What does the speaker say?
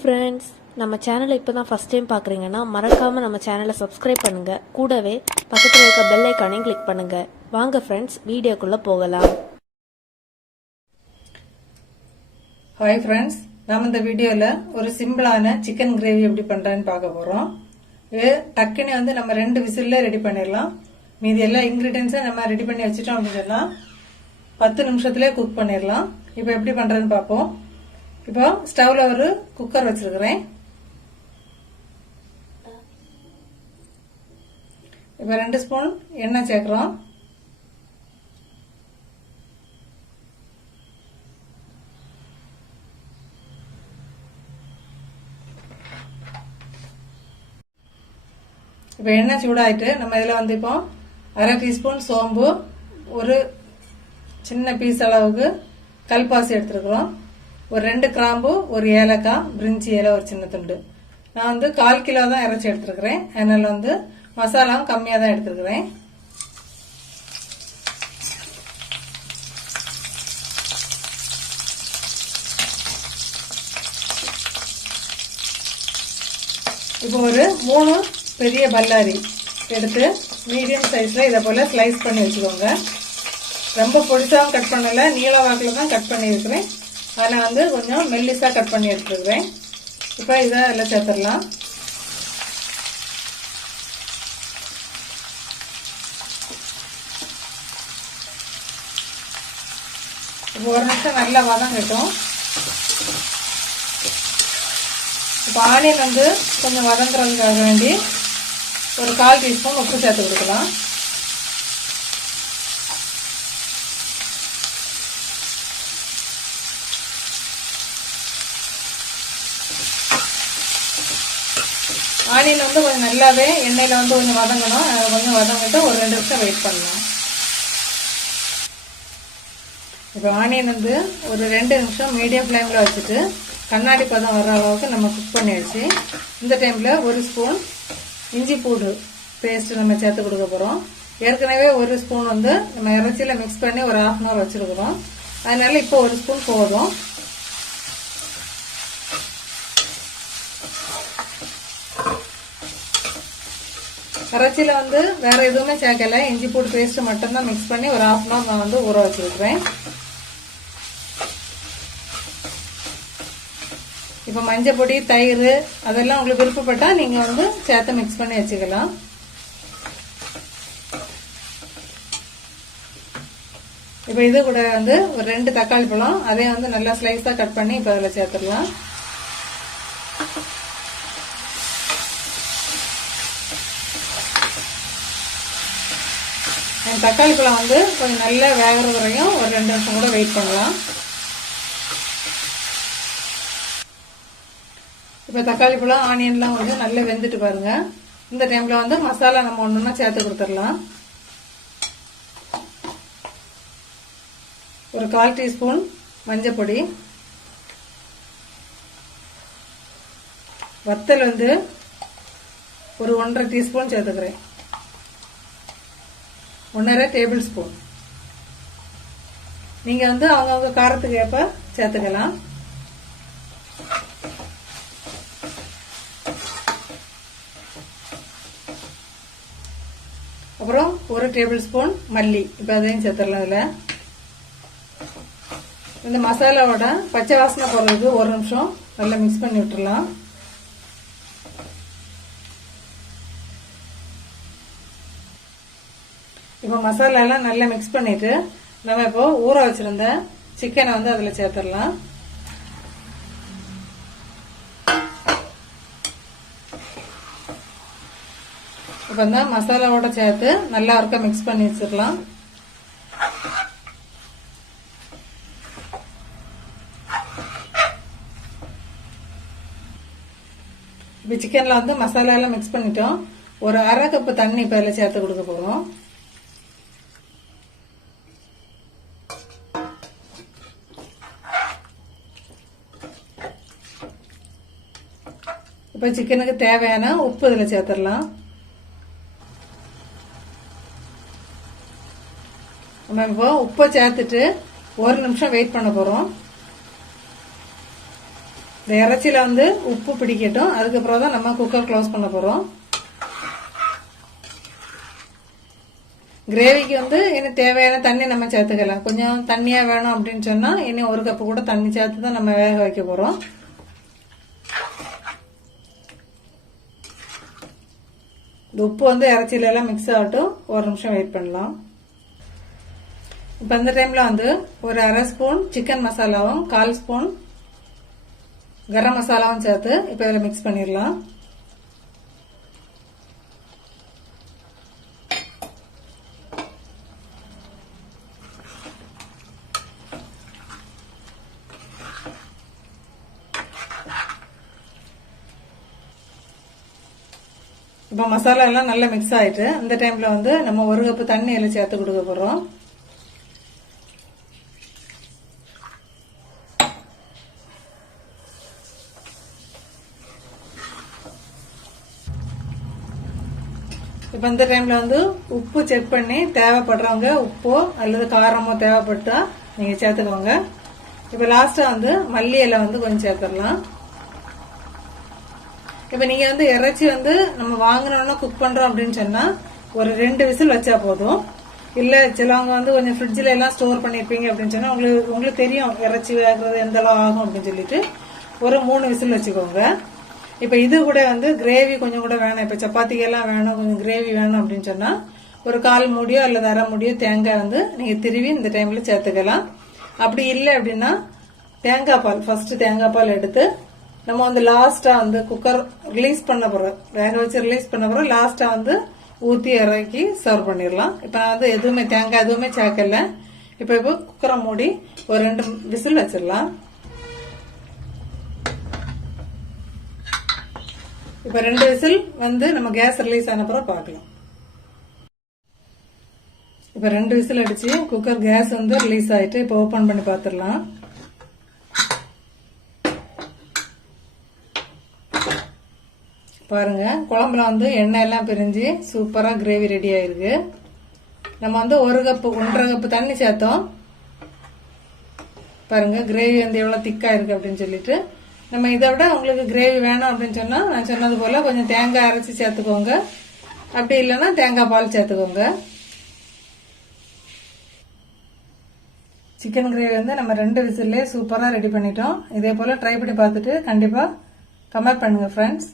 Friends, நம்ம சேனலை இப்போ தான் ஃபஸ்ட் டைம் பார்க்குறீங்கன்னா மறக்காமல் நம்ம சேனலை சப்ஸ்கிரைப் பண்ணுங்கள். கூடவே பக்கத்தில் இருக்க பெல் ஐக்கானையும் கிளிக் பண்ணுங்கள். வாங்க ஃப்ரெண்ட்ஸ், வீடியோக்குள்ளே போகலாம். ஹாய் ஃப்ரெண்ட்ஸ், நம்ம இந்த வீடியோவில் ஒரு சிம்பிளான சிக்கன் கிரேவி எப்படி பண்ணுறேன்னு பார்க்க போகிறோம். இது டக்குன்னு நம்ம 2 விசிலில் ரெடி பண்ணிடலாம். மீதி எல்லா இன்க்ரீடியன்ஸும் நம்ம ரெடி பண்ணி வச்சுட்டோம் அப்படின்னு சொன்னால் 10 நிமிஷத்துலேயே குக் பண்ணிடலாம். இப்போ எப்படி பண்ணுறதுன்னு பார்ப்போம். இப்போ ஸ்டவ்ல ஒரு குக்கர் வச்சிருக்கிறேன். இப்போ 2 ஸ்பூன் எண்ணெய் சேர்க்கிறோம். இப்போ எண்ணெய் சூடாயிட்டு நம்ம இதில் இப்போ 1/2 டீஸ்பூன் சோம்பு, ஒரு சின்ன பீஸ் அளவுக்கு கல்பாசி எடுத்துருக்குறோம், ஒரு 2 கிராம்பு, ஒரு ஏலக்காய், பிரிஞ்சி இலை ஒரு சின்ன துண்டு. நான் 1/4 கிலோ தான் இறைச்சி எடுத்துருக்கிறேன். அதனால மசாலாவும் கம்மியாக தான் எடுத்துருக்கிறேன். இப்போ ஒரு 3 பெரிய பல்லாரி எடுத்து மீடியம் சைஸ்ல இதை போல ஸ்லைஸ் பண்ணி வச்சுக்கோங்க. ரொம்ப பொடிசாவும் கட் பண்ணல, நீள வாக்கில் தான் கட் பண்ணியிருக்கிறேன். அதில் கொஞ்சம் மெல்லிசா கட் பண்ணி எடுத்துருக்கிறேன். இப்போ இதை எல்லாம் சேர்த்துடலாம். இப்போ ஒரு நிமிஷம் நல்லா வதங்கட்டும். இப்போ ஆனியன் கொஞ்சம் வதங்குறதுக்காக வேண்டி ஒரு 1/4 டீஸ்பூன் உப்பு சேர்த்து கொடுக்கலாம். ஆனியன் கொஞ்சம் நல்லாவே எண்ணெயில கொஞ்சம் வதங்கணும். கொஞ்சம் வதங்கிட்டு ஒரு 2 நிமிஷம் வெயிட் பண்ணலாம். இப்போ ஆனியன் ஒரு 2 நிமிஷம் மீடியம் ஃப்ளேமில் வச்சுட்டு கண்ணாடி பதம் வர்ற அளவுக்கு நம்ம குக் பண்ணியாச்சு. இந்த டைமில் 1 ஸ்பூன் இஞ்சி பூண்டு பேஸ்ட் நம்ம சேர்த்து கொடுக்க போகிறோம். ஏற்கனவே 1 ஸ்பூன் நம்ம இறைச்சியில் மிக்ஸ் பண்ணி ஒரு 1/2 hour வச்சுருக்கிறோம். அதனால இப்போ 1 ஸ்பூன் போதும். இறைச்சியில் வேற எதுவுமே சேர்க்கல, இஞ்சி பூண்டு பேஸ்ட் மட்டும்தான் மிக்ஸ் பண்ணி ஒரு 1/2 hour நான் ஊற வச்சிருக்கிறேன். இப்போ மஞ்சள் பொடி, தயிர் அதெல்லாம் உங்களுக்கு விருப்பப்பட்டா நீங்க சேர்த்து மிக்ஸ் பண்ணி வச்சுக்கலாம். இப்போ இது கூட ஒரு 2 தக்காளி பழம், அதே நல்லா ஸ்லைஸா கட் பண்ணி இப்போ அதில் சேர்த்துடலாம். தக்காளி பழம் கொஞ்சம் நல்லா வேகிற வரையும் ஒரு 2 நிமிஷம் கூட வெயிட் பண்ணலாம். இப்போ தக்காளி பழம், ஆனியன்லாம் நல்லா வெந்துட்டு பாருங்க. இந்த டைம்ல மசாலா நம்ம ஒண்ணுன்னா சேர்த்து கொடுத்துடலாம். ஒரு 1/4 டீஸ்பூன் மஞ்சள் பொடி, வத்தல் ஒரு 1/2 டீஸ்பூன் சேர்த்துக்கிறேன், 1/2 டேபிள் ஸ்பூன். நீங்க அவங்கவுங்க காரத்துக்கு ஏற்ப சேர்த்துக்கலாம். அப்புறம் 1 டேபிள் ஸ்பூன் மல்லி, இப்ப அதையும் சேர்த்துடலாம். இதுல இந்த மசாலாவோட பச்சை வாசனை போடுறதுக்கு 1 நிமிஷம் நல்லா மிக்ஸ் பண்ணி விட்டுறலாம். இப்போ மசாலா எல்லாம் நல்லா மிக்ஸ் பண்ணிட்டு நம்ம இப்போ ஊற வச்சிருந்த சிக்கனை அதுல சேர்த்துடலாம். இப்போ மசாலாவோட சேர்த்து நல்லா இருக்க மிக்ஸ் பண்ணி வச்சிடலாம். இப்போ சிக்கன்ல மசாலா எல்லாம் மிக்ஸ் பண்ணிட்டோம். ஒரு 1/2 கப் தண்ணி இப்ப இதுல சேர்த்து கொடுக்க போறோம். இப்ப சிக்கனுக்கு தேவையான உப்பு இதுல சேர்த்துடலாம். நம்ம இப்போ உப்பை சேர்த்துட்டு 1 நிமிஷம் வெயிட் பண்ண போறோம். இந்த இறைச்சியில வந்து உப்பு பிடிக்கட்டும். அதுக்கப்புறம் தான் நம்ம குக்கர் க்ளோஸ் பண்ண போறோம். கிரேவிக்கு வந்து இனி தேவையான தண்ணி நம்ம சேர்த்துக்கலாம். கொஞ்சம் தண்ணியா வேணும் அப்படின்னு சொன்னா இனி 1 கப்பு கூட தண்ணி சேர்த்து தான் நம்ம வேக வைக்க போறோம். இந்த உப்பு வந்து இறைச்சியில எல்லாம் மிக்ஸ் ஆகட்டும். 1 நிமிஷம் வெயிட் பண்ணலாம். இப்ப இந்த டைம்ல வந்து ஒரு 1/2 ஸ்பூன் சிக்கன் மசாலாவும் 1/4 ஸ்பூன் கரம் மசாலாவும் சேர்த்து இப்ப இதில் மிக்ஸ் பண்ணிடலாம். இப்ப மசாலா எல்லாம் நல்லா மிக்ஸ் ஆயிட்டு இந்த டைம்ல வந்து நம்ம 1 கப்பு தண்ணி எல்லாம் சேர்த்து கொடுக்க போறோம். இப்ப இந்த டைம்ல வந்து உப்பு செக் பண்ணி தேவைப்படுறவங்க உப்போ அல்லது காரமோ தேவைப்பட்டா நீங்க சேர்த்துக்கோங்க. இப்ப லாஸ்டா வந்து மல்லி இலை வந்து கொஞ்சம் சேர்த்துடலாம். இப்ப நீங்க வந்து இறைச்சி வந்து நம்ம வாங்கினோம்னா குக் பண்றோம் அப்படின்னு சொன்னா ஒரு 2 விசில் வச்சா போதும். இல்ல சிலவங்க வந்து கொஞ்சம் ஃப்ரிட்ஜ்ல எல்லாம் ஸ்டோர் பண்ணிருப்பீங்க அப்படின்னு சொன்னா உங்களுக்கு தெரியும் இறைச்சி வேகிறது எந்த அளவு ஆகும் அப்படின்னு சொல்லிட்டு ஒரு 3 விசில் வச்சுக்கோங்க. இப்ப இது கூட வந்து கிரேவி கொஞ்சம் கூட வேணும். இப்ப சப்பாத்திக்கு எல்லாம் வேணும், கொஞ்சம் கிரேவி வேணும் அப்படின்னு சொன்னா ஒரு 1/4 மூடியோ அல்லது 1/2 மூடியோ தேங்காய் வந்து நீங்க திருவி இந்த டைம்ல சேர்த்துக்கலாம். அப்படி இல்லை அப்படின்னா தேங்காய் பால், ஃபர்ஸ்ட் தேங்காய் பால் எடுத்து நம்ம வந்து லாஸ்டா வந்து குக்கர் ரிலீஸ் பண்ண போறோம், வேக வச்சு ரிலீஸ் பண்ண போறோம். லாஸ்டா வந்து ஊத்தி இறக்கி சர்வ் பண்ணிடலாம். இப்ப நான் வந்து எதுவுமே தேங்காய் எதுவுமே சேர்க்கல. இப்ப குக்கரை மூடி ஒரு 2 விசில் வச்சிடலாம். இப்ப 2 விசில் வந்து நம்ம கேஸ் ரிலீஸ் ஆன பிறகு பார்க்கலாம். இப்ப 2 விசில் அடிச்சு குக்கர் கேஸ் வந்து ரிலீஸ் ஆயிட்டு இப்ப ஓபன் பண்ணி பார்த்துடலாம். பாருங்க, குழம்புல வந்து எண்ணெய் எல்லாம் பிரிஞ்சு சூப்பரா கிரேவி ரெடி ஆயிருக்கு. நம்ம வந்து 1.5 கப்பு தண்ணி சேர்த்தோம். பாருங்க கிரேவி வந்து எவ்வளவு திக்கா இருக்கு அப்படின்னு சொல்லிட்டு. நம்ம இதை விட உங்களுக்கு கிரேவி வேணும் அப்படின்னு சொன்னா நான் சொன்னது போல கொஞ்சம் தேங்காய் அரைச்சி சேர்த்துக்கோங்க. அப்படி இல்லைன்னா தேங்காய் பால் சேர்த்துக்கோங்க. சிக்கன் கிரேவி வந்து நம்ம 2 விசில்லே சூப்பரா ரெடி பண்ணிட்டோம். இதே போல ட்ரை பண்ணி பார்த்துட்டு கண்டிப்பா கமெண்ட் பண்ணுங்க ஃப்ரெண்ட்ஸ்.